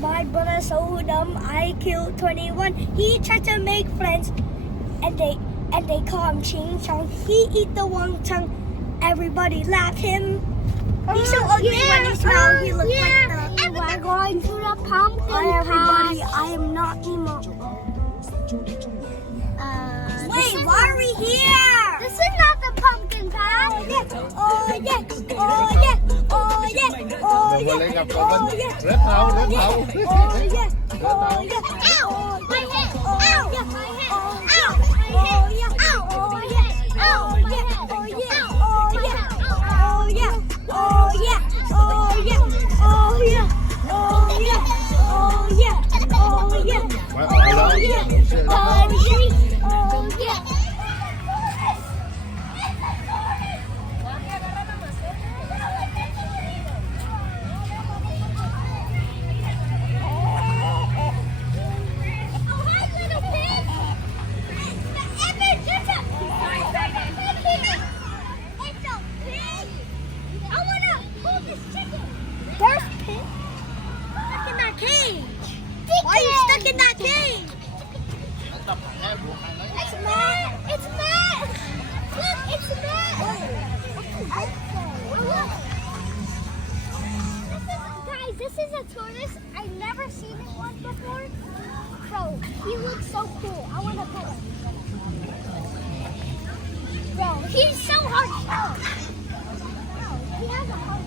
My brother so dumb, I killed 21. He tried to make friends, and they call him Ching Chong. He eat the Wong Chung. Everybody laughed him. He's so ugly when he smiles. He looks like the. We're going to the pumpkin Hi everybody, patch. I am not emo. Wait, why are we here? This is not the pumpkin patch. Oh yeah, oh yeah, oh yeah, oh yeah, oh yeah, Rất hậu, rất hậu. oh yeah, oh yeah, Ow! My head! oh Ow! yeah, My head! oh Ow! yeah, My oh head! yeah, Ow! oh My yeah, head! oh yeah, Ow! oh My yeah, head! oh yeah, oh yeah, oh yeah, oh yeah, oh yeah, oh yeah, oh yeah, Phải ở đó. oh yeah. There's pig stuck in that cage. Why are you stuck in that cage? It's Matt! It's Matt! Look, it's Matt! Look. Guys, this is a tortoise. I've never seen it once before. So, he looks so cool. I want to pet him. Bro, he's so hard to show. He has a hard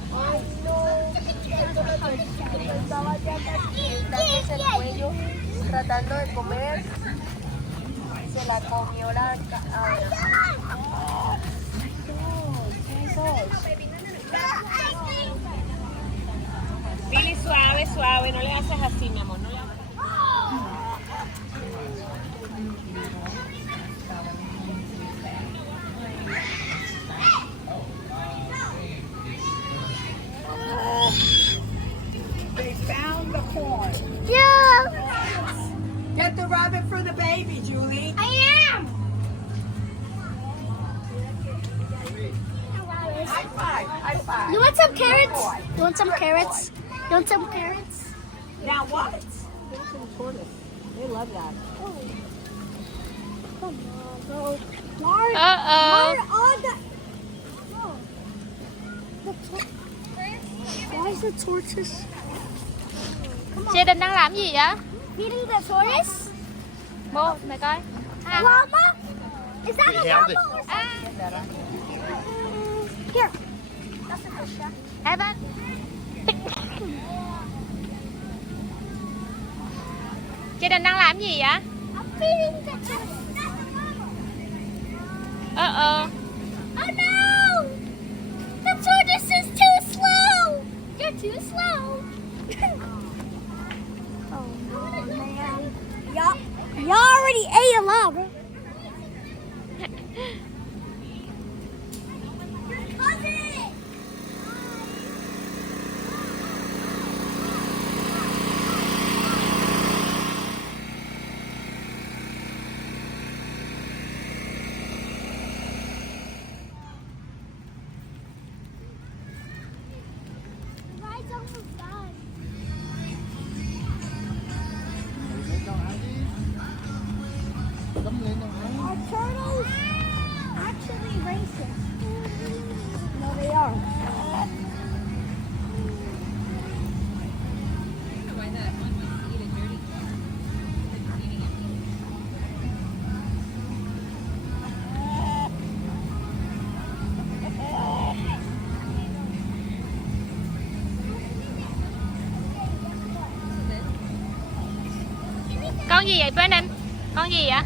shell. Tratando de comer, se la comió la Billy, suave, suave, no le haces así, mi amor, no le haces. They found the corn. Yeah! Get the rabbit for the baby, Julie. I am! High five, high five. You want some carrots? You want some carrots? You want some carrots? Now what? They love that. Come on, bro. Why Uh-oh. are all the... Why is the tortoise... Gia Đình đang làm gì vậy? Feeding the tortoise? Bố, mày coi. Llama? Is that a llama or À, Here. That's a fish, yeah? Evan. Gia Đình đang làm gì vậy? I'm feeding the tortoise. Uh-oh. Oh no! The tortoise is too slow! You're too slow. Oh, man. Y'all already ate a lot, bro. The ride's almost done. Are turtles actually racist? No, they are. Con gì vậy Brandon? Con gì vậy?